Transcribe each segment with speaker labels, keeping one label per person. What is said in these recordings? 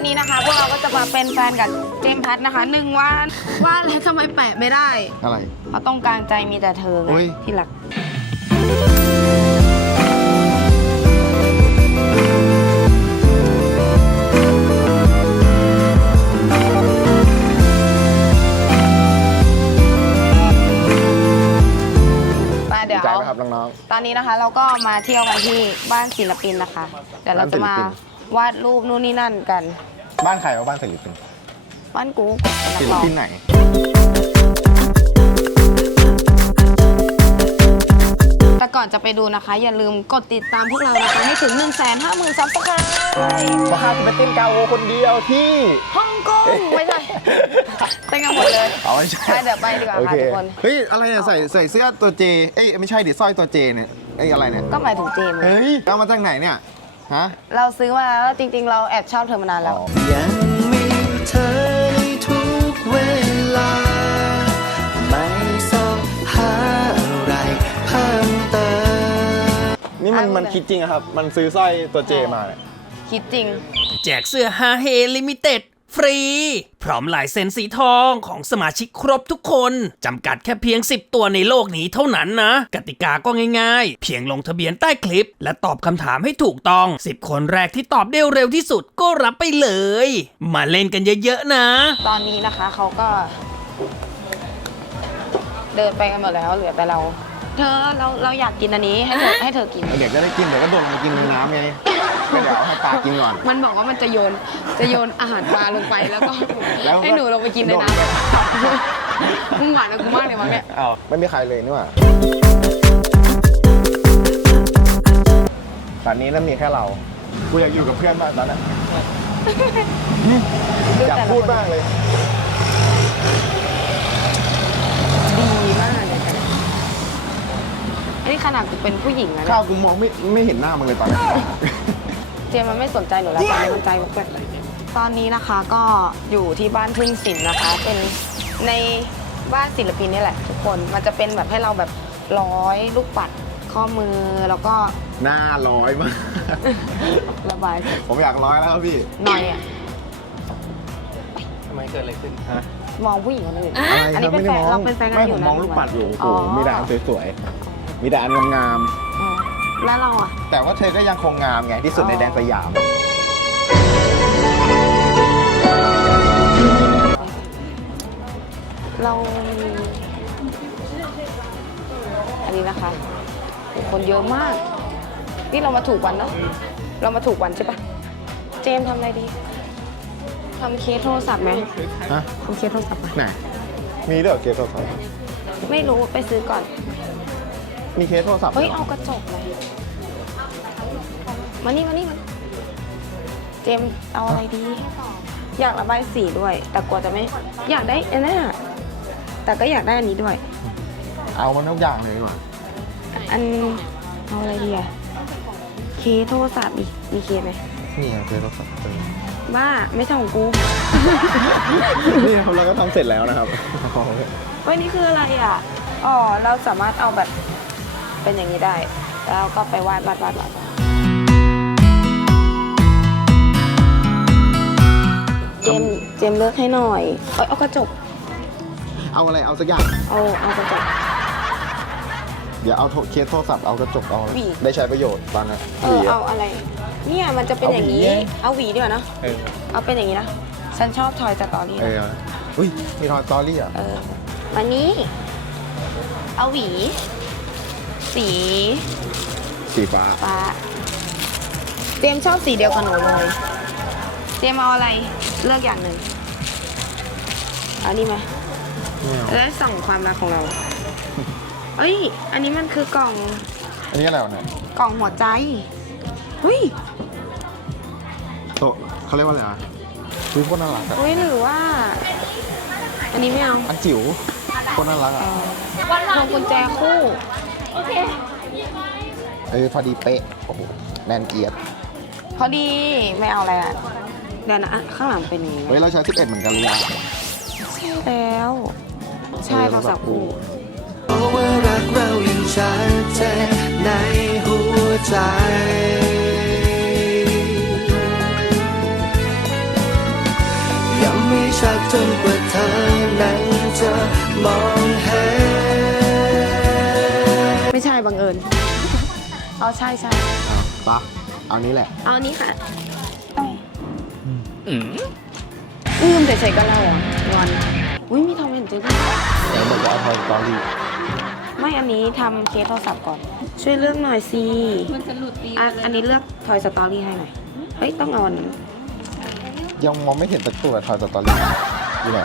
Speaker 1: วันนี้นะคะ พวกเราก็จะมาเป็นแฟนกับเจมส์พัทนะคะหนึ่งวันว่าแล้วทำไมแปะไม่ได้
Speaker 2: อะไร
Speaker 1: เพราะต้องกลางใจมีแต่เธอไง
Speaker 2: โอ้ย
Speaker 1: ที่รัก มาเดี๋ยว
Speaker 2: ใจไหมครับน้อง
Speaker 1: ตอนนี้นะคะเราก็มาเที่ยวกันที่บ้านศิลปินนะคะ เดี๋ยวเราจะมา
Speaker 2: บ้านศิลปิน
Speaker 1: วาดรูปนู่นนี่นั่นกัน
Speaker 2: ๆ บ้านใครเอาบ้านศิลปิน
Speaker 1: บ้านกูเป็นนั
Speaker 2: ศิ
Speaker 1: ก
Speaker 2: ล
Speaker 1: ร้อง
Speaker 2: ปินไหน
Speaker 1: แต่ก่อนจะไปดูนะคะ อย่าลืมกดติดตามพวกเรานะคะให้ถึง 1 5 0 0 0 0ซับสไครต์
Speaker 2: เพราะข้าจะไปเต้นกาโอคนเดียวที่
Speaker 1: ฮ่องกงไม่ใช่เต้นกันหมดเลย
Speaker 2: เอาไม่ใช่
Speaker 1: ไปเดี๋ยวไปดีกว่า
Speaker 2: โอ
Speaker 1: ค่ะ
Speaker 2: เค
Speaker 1: ทุกคน
Speaker 2: เฮ้ย อะไรเนี่ยใส่ใส่เสื้อตัวเจ เอ้ย ไม่ใช่ดิสร้อยตัวเจเนี่ย เอ้ย อะไรเนี่ย
Speaker 1: ก็หมายถึงเจมส์
Speaker 2: เฮ้ยเอามาจากไหนเนี่ย ฮะ
Speaker 1: เราซื้อมาแล้วจริง ๆ เราแอบชอบเธอมานานแล้ว
Speaker 2: อ๋อ
Speaker 3: ยังมีเธอในทุกเวลา ไม่สอบหาอะไรเพิ่มเติม
Speaker 2: นี่มัน
Speaker 1: เอาเลย
Speaker 2: มันคิดจริงอะครับ มันซื้อสร้อยตัวเจมาเนี่ย
Speaker 1: คิดจริง
Speaker 4: แจกเสื้อฮาเฮลิมิเต็ด ฟรี พร้อมลายเซ็นสีทองของสมาชิกครบทุกคนจำกัดแค่เพียง 10 ตัวในโลกนี้เท่านั้นนะ กติกาก็ง่ายๆ เพียงลงทะเบียนใต้คลิป และตอบคำถามให้ถูกต้อง 10 คนแรกที่ตอบได้เร็วที่สุดก็รับไปเลย มาเล่นกันเยอะๆนะ
Speaker 1: ตอนนี้นะคะเขาก็ เดินไปกันหมดแล้วเหลือแต่เรา เธอเราเราอยากกินอันนี้ให้เธอให้เธอกิน
Speaker 2: เด็กก็ได้กินเดี๋ยวก็โดนมากินในน้ำไงก็เดี๋ยวเอาให้ปลากินก่อน
Speaker 1: มันบอกว่ามันจะโยนจะโยนอาหารปลาลงไปแล้วก็
Speaker 2: แล้วก็
Speaker 1: ให้หนูลงไปกินในน้ำมึงหวานกับกูมากเลยมั้งเนี่ย
Speaker 2: อ้าวไม่มีใครเลยนี่หว่าตอนนี้น่ามีแค่เรา กูอยากอยู่กับเพื่อนมากตอนนั้นอยากพูดมากเลย
Speaker 1: ดีมากเลยค่ะอั นนี้ขนาดกูเป็นผู้หญิงนะเนี่
Speaker 2: ข้าวยกูมองไม่ไม่เห็นหน้ามึงเลยตอนนี้
Speaker 1: เจมส์มันไม่สนใจหนูแล้วตอนนี้มันใจมุกแบบตอนนี้นะคะก็อยู่ที่บ้านพึ่งศิลป์นะคะ เป็นในบ้านศิลปินนี่แหละ ทุกคนมันจะเป็นแบบให้เราแบบร้อยลูกปัดข้อมือแล้วก็
Speaker 2: หน้าร้อยมาก
Speaker 1: ระบาย
Speaker 2: ผมอยากร้อยแล้วครับพี่
Speaker 1: หน่อยอะ
Speaker 4: ทำไมเกิดอะไรขึ้น
Speaker 2: ฮะ
Speaker 1: มองผู้หญิงคนอื่น
Speaker 2: อะไร
Speaker 1: อันนี้
Speaker 2: คบ
Speaker 1: เป็นแฟน
Speaker 2: ไม่ได้ม
Speaker 1: เรา
Speaker 2: อง
Speaker 1: เป็นแฟนกัน
Speaker 2: ไม่
Speaker 1: อ
Speaker 2: ผ
Speaker 1: ยู่
Speaker 2: ม
Speaker 1: นะ
Speaker 2: มองลูกปัดอยู่โอ้โห
Speaker 1: อ๋อ
Speaker 2: มีแต่อันสวยๆ มีแต่อันงาม
Speaker 1: อ๋อแล้วเราอะ
Speaker 2: ๆแต่ว่าเธอก็ยังคงงามไงที่สุดในแดนสยาม
Speaker 1: เรามีอันนี้นะคะโอ้คนเยอะมาก นี่เรามาถูกวันเนาะ เรามาถูกวันใช่ปะเจมส์ทำอะไรดี ทำเคสโทรศัพท์ไหม
Speaker 2: ฮะ
Speaker 1: ทำเคสโทรศัพท์ไหม
Speaker 2: ไหนมีด้วยเหรอเคสโทรศัพท์
Speaker 1: ไม่รู้ไปซื้อก่อน
Speaker 2: มีเคสโทรศัพท์
Speaker 1: เฮ้ย
Speaker 2: หร
Speaker 1: เอากระจกเลยมานี่มานี่มาเจมส์เอาอะไรดี อยากระบายสีด้วย แต่กลัวจะไม่ อยากได้อันนั้นอะแต่ก็อยากได้อันนี้ด้วย
Speaker 2: เอามันทุกอย่างเลยดีกว่า
Speaker 1: อันเอาอะไรดีอะเคสโทรศัพท์ดิมีเคสไหม
Speaker 2: นี่ไงเคสโทรศัพท์เออ
Speaker 1: บ้าไม่ใช่ของกู
Speaker 2: นี่ครับเราก็ทำเสร็จแล้วนะครับ
Speaker 1: เฮ้ยนี่คืออะไรอะ อ๋อ เราสามารถเอาแบบ เป็นอย่างนี้ได้ แล้วเราก็ไปวาดวาดวาดวาดวาดเจมส์เจมส์เลือกให้หน่อย เอ้ยเอากระจก
Speaker 2: เอาอะไรเอาสักอย่าง
Speaker 1: เอาเอากระจก
Speaker 2: เดี๋ยวเอาโทรเคสโทรศัพท์เอากระจกเอา
Speaker 1: หวี
Speaker 2: ได้ใช้ประโยชน์ตอนนั้น
Speaker 1: เอ
Speaker 2: หวี
Speaker 1: อ
Speaker 2: อะ
Speaker 1: เอาอะไร เนี่ยมันจะเป็นอย่างนี้
Speaker 2: เอาหวีไง
Speaker 1: เอาหวีดีกว่านะ
Speaker 2: เออ
Speaker 1: เอาเป็นอย่างนี้นะ ฉันชอบทอยสตอรี่
Speaker 2: เอออุ้ยมีทอยสตอรี่อะ
Speaker 1: เออวันนี้ เอาหวี สี
Speaker 2: สีฟ้า
Speaker 1: ฟ้า เจมส์ชอบสีเดียวกับหนูเลย เจมส์เอาอะไร เลือกอย่างหนึ่งเอานี่ไหม
Speaker 2: ไม่เอา
Speaker 1: จะได้ส่องความรักของเรา เอ้ย อันนี้มันคือกล่อง
Speaker 2: อันนี้อะไรวะเนี่ย
Speaker 1: กล่องหัวใจเฮ้ย
Speaker 2: โตะเขาเรียกว่าอะไรอะคือโคตรน่ารักอะ
Speaker 1: เฮ้ยหรือว่า อันนี้ไม่เอา
Speaker 2: อันจิ๋วโคตรน่ารักอะ
Speaker 1: พวงกุญแจคู่
Speaker 2: เออพอดีเป๊ะโอ้โหแน่นเอียด
Speaker 1: พอดีไม่เอาอะไรอะเดี๋ยวนะอะข้างหลังเป็นอย่างนี้ไหม
Speaker 2: เฮ้ยเราใช้ 11 เหมือนกันเลยอะ
Speaker 1: ใช่แล้ว ใช่โทรศัพท์คู่
Speaker 3: เพราะว่ารักเรายังชัดเจนในหัวใจ
Speaker 1: ใช่ใช่
Speaker 2: เอาปะเอานี้แหละ
Speaker 1: เอานี้ค่ะอืมเฉยๆก็เล่าอะงอนอุ้ยมีทอมเห็นจริงด้วย
Speaker 2: เดี๋ยวบอกว่าเอาทอยสตอรี่
Speaker 1: ไม่อันนี้ทำเคสโทรศัพท์ก่อน ช่วยเลือกหน่อยสิ
Speaker 5: มันจะหลุดดี
Speaker 1: อะอันนี้เลือกทอยสตอรี่ให้หน่อยเฮ้ยต้องเอาอันนั้น
Speaker 2: ยังมองไม่เห็นตะกตัวทอยสตอรี่อยู่ไหน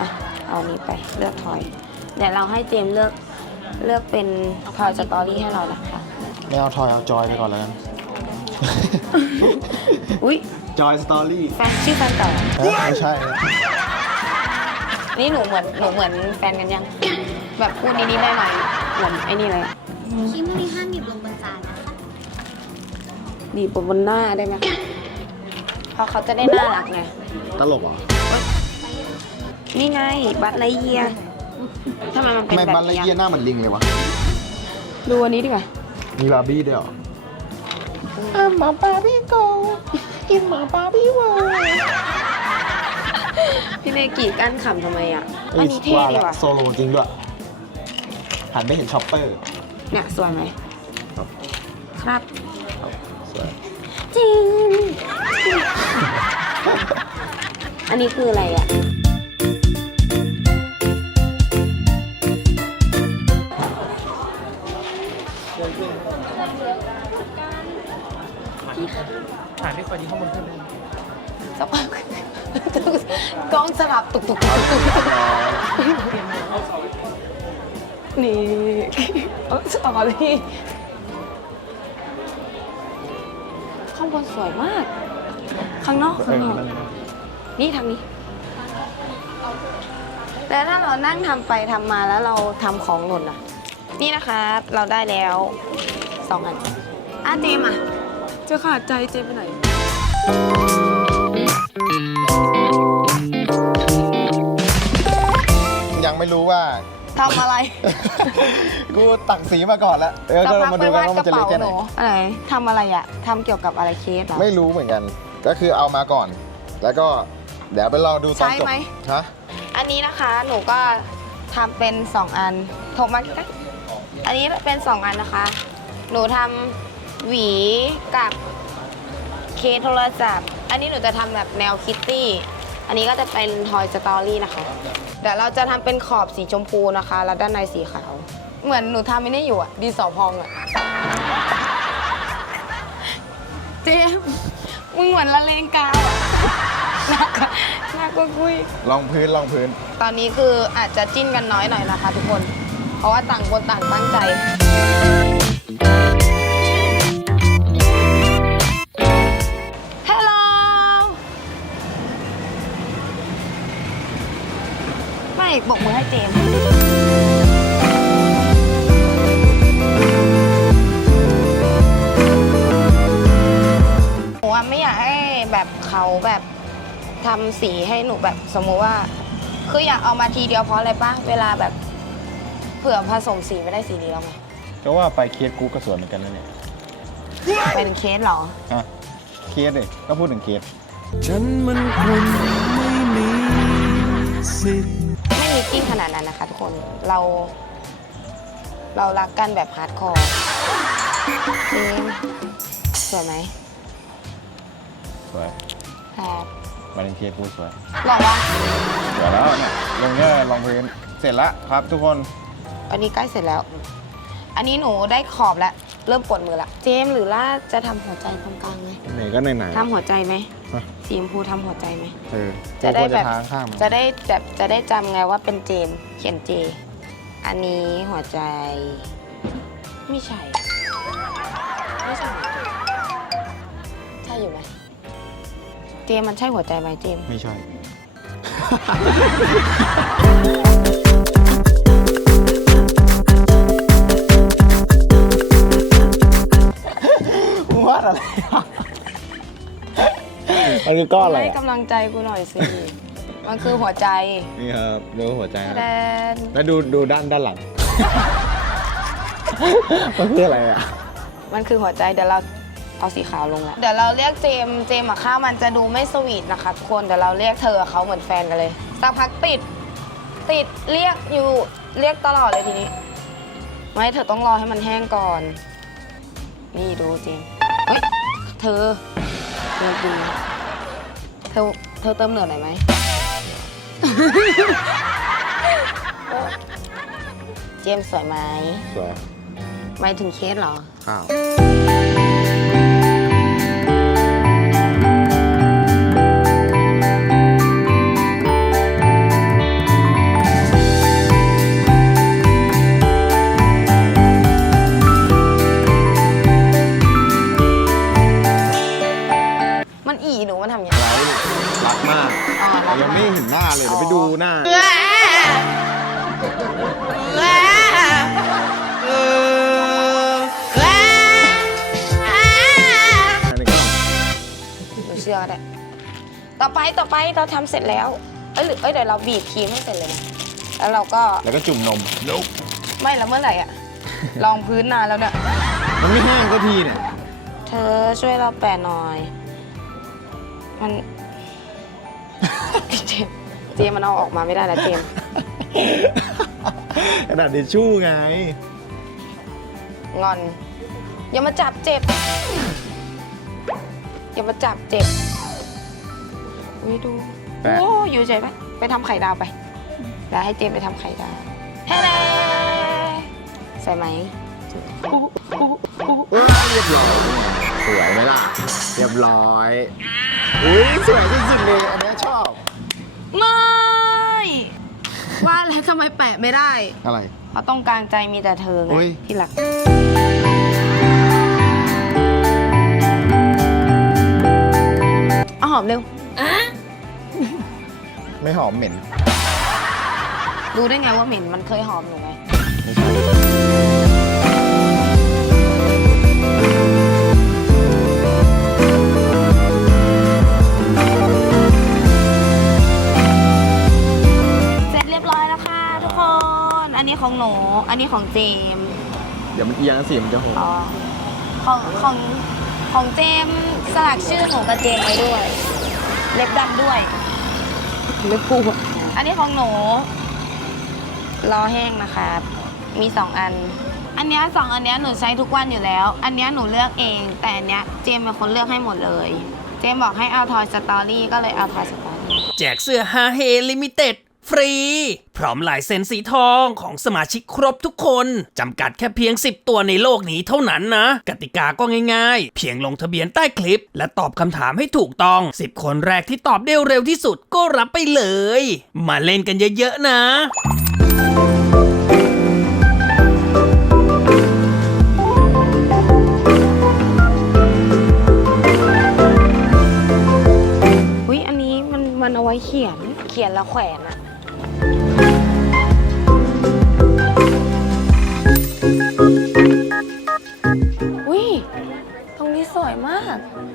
Speaker 1: อะเอาอันนี้ไปเลือกทอยเดี๋ยวเราให้เจมส์เลือกเลือกเป็นทอยสตอรี่ให้เรานะคะ
Speaker 2: ไม่เอาทอยเอาจอยไปก่อนแล้วกัน
Speaker 1: อุ้ย
Speaker 2: จอยสตอรี่
Speaker 1: แฟนชื่อแฟนเก่าเหรอ
Speaker 2: ไม่ใช่
Speaker 1: นี่หนูเหมือนหนูเหมือนแฟนกันยัง แบบพูดนิดๆได้หน่อยๆเหมือนไอ้นี่เลยอะ
Speaker 5: คิมมี่ห้ามหยิบลงบนจานนะคะ
Speaker 1: ดีบบนหน้าได้ไหมคะเพราะเขาจะได้น่ารักไง
Speaker 2: ตลกเหรอ
Speaker 1: นี่ไงบัตไลเยียทำไมมันเป็น
Speaker 2: ทำไม
Speaker 1: แบบ
Speaker 2: บัลละ
Speaker 1: นี้
Speaker 2: เยีย
Speaker 1: อะ
Speaker 2: หน้าเหมือนลิงเลยวะ
Speaker 1: ดูอันนี้ดีกว่า
Speaker 2: มีบาร์บี้ด้วยเหรอ I'm a Barbie girl in my Barbie world
Speaker 1: พี่เนกิกั้นขำทำไมอะ อันนี้เท่ดีว่ะ
Speaker 2: โซโลจริงด้วย หันไม่เห็นช็อปเปอร์
Speaker 1: เนี่ยสวยไหม
Speaker 2: ครับ
Speaker 1: ครับ
Speaker 2: สวย
Speaker 1: จริง อันนี้คืออะไรอะ
Speaker 6: ถ่ายไม่ค่อยดีข้างบนขึ้นเลย
Speaker 1: สักพักกล้องสลับตุกตุกตุกตุกตุกนี่เออสตอรี่ข้างบนสวยมาก ข้างนอกข้างนอกนี่ทางนี้ แล้วถ้าเรานั่งทำไปทำมาแล้วเราทำของหล่นอะ นี่นะคะเราได้แล้วสองอันอะเจมอะ จะขาดใจเจมส์ไปไหน
Speaker 2: ยังไม่รู้ว่า
Speaker 1: ทำอะไร
Speaker 2: กูตักสีมาก่อนแล้วเออก็
Speaker 1: สัพั
Speaker 2: มาดูกันว่ามันจะเล็กแค่ไหน
Speaker 1: อะไรทำอะไรอะทำเกี่ยวกับอะไรเคสเหรอ
Speaker 2: ไม่รู้เหมือนกัน ก็คือเอามาก่อน แล้วก็เดี๋ยวไปรอดูตอน
Speaker 1: ใช่
Speaker 2: จบ
Speaker 1: ไหม
Speaker 2: ฮะ
Speaker 1: อันนี้นะคะหนูก็ทำเป็น 2 อันโทรมากันอันนี้เป็น 2 อันนะคะ หนูทำ หวีกับเคสโทรศัพท์ อันนี้หนูจะทำแบบแนวคิตตี้ อันนี้ก็จะเป็นทอยสตอรี่นะคะ เดี๋ยวเราจะทำเป็นขอบสีชมพูนะคะ แล้วด้านในสีขาว เหมือนหนูทำไม่ได้อยู่อะดีสอพองอะเจมส์มึงเหมือนละเลงกาวอะน่ากน่ากลัวคุย
Speaker 2: ลองพื้นลองพื้น
Speaker 1: ตอนนี้คืออาจจะจิ้นกันน้อยหน่อยนะคะทุกคน เพราะว่าต่างคนต่างตั้งใจ บอกมือให้เจมส์หนูอะไม่อยากให้แบบเขาแบบทำสีให้หนูแบบสมมุติว่า คืออยากเอามาทีเดียวเพราะอะไรปะเวลาแบบเผื่อผสมสีไม่ได้สีนี้แล้วไง
Speaker 2: ก็ว่าไปเคสกูก็สวยเหมือนกันนะเนี่ย
Speaker 1: เป็นเคสเหรอ
Speaker 2: ฮะเคสเลยก็พูดถึงเคส
Speaker 3: ฉันมันคนไม่มีสิทธิ์
Speaker 1: ไม่มีจิ้นขนาดนั้นนะคะทุกคนเรา เรารักกันแบบฮาร์ดคอร์จริงสวยไหม
Speaker 2: สวย
Speaker 1: ครับ
Speaker 2: มาเป็นเคสกูสวย
Speaker 1: หล่อปะ
Speaker 2: สวยแล้วเนี่ยลงเนี่ยลองพื้นเสร็จแล้วครับทุกคน
Speaker 1: อันนี้ใกล้เสร็จแล้ว อันนี้หนูได้ขอบแล้ว เริ่มปวดมือละเจมส์หรือล่าจะทำหัวใจตรงกลางไหม
Speaker 2: ไหนก็ไหนไหน
Speaker 1: ทำหัวใจไหม
Speaker 2: ฮะ
Speaker 1: สีชมพูทำหัวใจไหม
Speaker 2: เออ
Speaker 1: จะได้แบบ
Speaker 2: กูควรทางข้าม
Speaker 1: จะได้แบบจะได้จำไงว่าเป็นเจมส์เขียนเจ อันนี้หัวใจ ไม่ใช่ ไม่ใช่ ใช่อยู่ไหม เจมส์มันใช่หัวใจไหมเจมส์
Speaker 2: ไม่ใช่วาดอะไรอะ มันคือก้อนอะไร
Speaker 1: ให้
Speaker 2: อะ
Speaker 1: กำลังใจกูหน่อยสิ มันคือหัวใจ
Speaker 2: นี่ครับดูหัวใจนะ
Speaker 1: แดน
Speaker 2: แล้วดูดูด้านด้านหลัง มันคืออะไรอะ
Speaker 1: มันคือหัวใจเดี๋ยวเราเอาสีขาวลงแล้วเดี๋ยวเราเรียกเจมส์เจมส์อะข้าวมันจะดูไม่สวีทนะคะทุกคนเดี๋ยวเราเรียกเธอกับเขาเหมือนแฟนกันเลยสักพักติด ติดเรียกอยู่เรียกตลอดเลยทีนี้ไม่เธอต้องรอให้มันแห้งก่อน นี่ดูจริงเฮ้ยเธอเธอดูเธอเธอเติมเหนือหน่อยไหม เจมส์สวยไหม
Speaker 2: สวย
Speaker 1: หมายถึงเคสเหรอ
Speaker 2: ข้าว ไว้รักมาก
Speaker 1: อ๋อรักมาก
Speaker 2: ยังไม่เห็นหน้าเลยเดี๋ยวไปดูหน้า อันนี้ก็
Speaker 1: หนูเชื่อก็ได้ ต่อไปต่อไปเราทำเสร็จแล้ว เอ้ยหรือเอ้ยเดี๋ยวเราบีบครีมให้เสร็จเลยนะแล้วเราก็
Speaker 2: แล้วก็จุ่มนม
Speaker 1: ไม่แล้วเมื่อไหร่อะลองพื้นนานแล้วเนี่ย
Speaker 2: มันไม่แห้งสักทีเนี่ย
Speaker 1: เธอช่วยเราแปะหน่อย มัน เจมส์เจมส์มันเอาออกมาไม่ได้แล้วเจมส์
Speaker 2: กระดาษทิชชู่ไง
Speaker 1: งอน อย่ามาจับเจ็บ อย่ามาจับเจ็บ อุ้ยดู
Speaker 2: แปะ
Speaker 1: โอ้อยู่เฉยไปไปทำไข่ดาวไปเดี๋ยวให้เจมส์ไปทำไข่ดาวเฮ้เใส่ไหม
Speaker 2: ว้าวเรียบร้อยสวยไหมล่ะ เรียบร้อย อุ้ยสวยที่สุดเลยอันเนี้ยชอบ
Speaker 1: ไม่ ว่าแล้วทำไมแปะไม่ได้
Speaker 2: อะไร
Speaker 1: เพราะตรงกลางใจมีแต่เธอไง
Speaker 2: อุ๊ย
Speaker 1: ที่รัก เอาหอมเร็ว
Speaker 2: ไม่หอมเหม็น
Speaker 1: รู้ได้ไงว่าเหม็นมันเคยหอมหนูไหม
Speaker 2: ไม่
Speaker 1: นูอันนี้ของเจมส์
Speaker 2: เดี๋ยวมันเอียงสีมันจะหอม
Speaker 1: อ๋อของของของเจมส์สลักชื่อหนูกับเจมส์ไว้ด้วย เล็บดำด้วย เล็บปูอันนี้ของหนูรอแห้งนะคะมีสองอัน อันเนี้ยสองอันเนี้ยหนูใช้ทุกวันอยู่แล้ว อันเนี้ยหนูเลือกเอง แต่อันเนี้ยเจมส์เป็นคนเลือกให้หมดเลย เจมส์บอกให้เอาทอยสตอรี่ก็เลยเอาทอยสตอรี่
Speaker 4: แจกเสื้อฮาเฮลิมิเต็ด ฟรี พร้อมลายเซ็นสีทองของสมาชิกครบทุกคนจำกัดแค่เพียง 10 ตัวในโลกนี้เท่านั้นนะ กติกาก็ง่ายๆ เพียงลงทะเบียนใต้คลิป และตอบคำถามให้ถูกต้อง 10 คนแรกที่ตอบได้เร็วที่สุดก็รับไปเลย มาเล่นกันเยอะๆนะ
Speaker 1: อุ้ยอันนี้มันมันเอาไว้เขียนเขียนแล้วแขวนอะ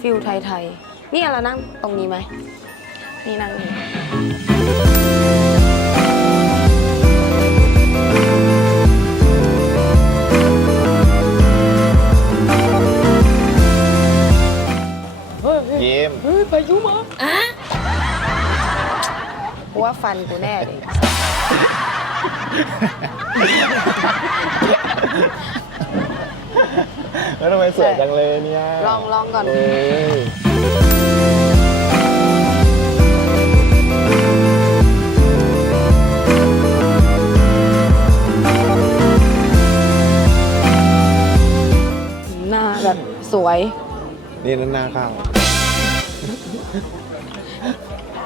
Speaker 1: ฟิลไทยๆ นี่เรานั่งตรงนี้ไหม นี่นั่งนี่
Speaker 2: เกม
Speaker 1: กูว่าฟันกูแน่เลย
Speaker 2: แล้วทำไมสวยจังเลยเนี่ย
Speaker 1: ลองลองก่อน
Speaker 2: เอ้ย
Speaker 1: หน้าแบบสวย
Speaker 2: นี่นั่นหน้าข้าว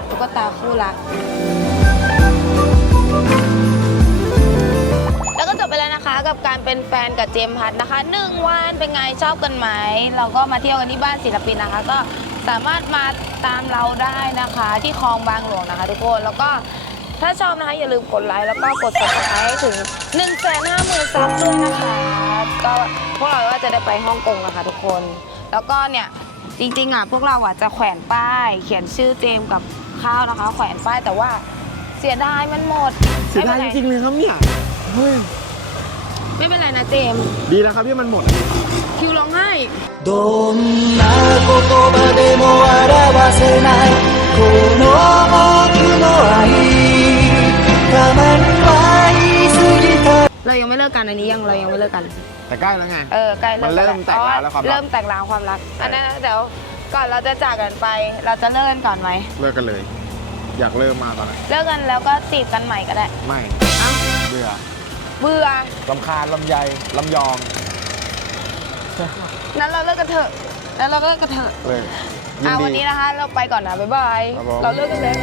Speaker 1: ตุ๊กตาคู่รักแกับการเป็นแฟนกับเจมส์พัทนะคะหนึ่งวันเป็นไงชอบกันไหม เราก็มาเที่ยวกันที่บ้านศิลปินนะคะ ก็สามารถมาตามเราได้นะคะ ที่คลองบางหลวงนะคะ ทุกคนแล้วก็ถ้าชอบนะคะอย่าลืมกดไลค์แล้วก็กด subscribe ให้ถึง1นึ่งแสนห้าหมื่นซับด้วยนะคะก็พวกเราก็จะได้ไปฮ่องกงนะคะทุกคน แล้วก็เนี่ยจริงๆอะพวกเราอะจะแขวนป้าย เขียนชื่อเจมส์กับข้าวนะคะ แขวนป้ายแต่ว่าเสียดายมันหมด
Speaker 2: เสียดายจริงๆเลยครับเนี่ยเฮ้ย
Speaker 1: ไ ไม่เป็นไรนะเจมส์
Speaker 2: ดีแล้วครับที่มันหมด
Speaker 1: คิวร้องไห้
Speaker 3: どんな言葉でも表せないこの僕の愛我慢はいすぎた
Speaker 1: เรายังไม่เลิกกันอันนี้ยังเรายังไม่เลิกกัน
Speaker 2: แต่ใกล้แล้วไง
Speaker 1: เออใกล้
Speaker 2: มันเริ่มแตกร้าวแล้วความรัก
Speaker 1: เริ่มแตกร้าวความรัก
Speaker 2: ใช่
Speaker 1: อันนั้นเดี๋ยวก่อนเราจะจากกันไป เราจะเลิกกันก่อนไหม
Speaker 2: เลิกกันเลย อยากเลิกมากตอนนั้น
Speaker 1: เลิกกันแล้วก็จีบกันใหม่ก็ได้
Speaker 2: ไม่
Speaker 1: เอ้า
Speaker 2: เบื่อ
Speaker 1: เบื่อ
Speaker 2: ลำคาญลำไยลำยอง
Speaker 1: นั้นเราเลิกกันเถอะแล้วเราก็เลิกกันเถอะ
Speaker 2: เลิกยิน
Speaker 1: อ่า
Speaker 2: ดี
Speaker 1: วันนี้นะคะ เราไปก่อนนะบ๊ายบาย
Speaker 2: ครับผม
Speaker 1: เราเลิกกันแล้ว